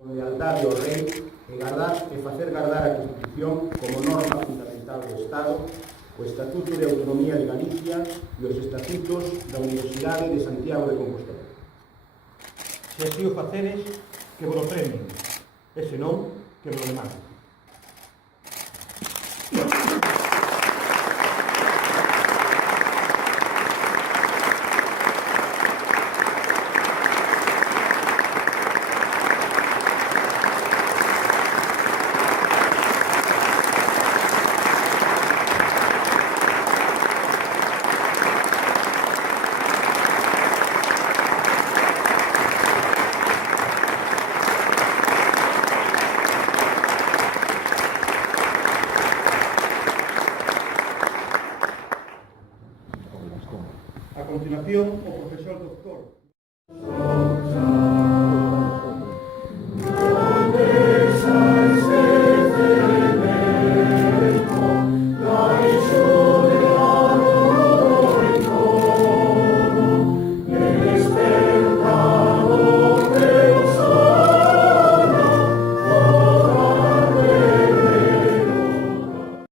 Con lealtade ao rei e facer gardar a Constitución como norma fundamental do Estado, o Estatuto de Autonomía de Galicia e os Estatutos da Universidade de Santiago de Compostela. Se así o faceres, que vos lo premien, e senón, que vos lo demanden.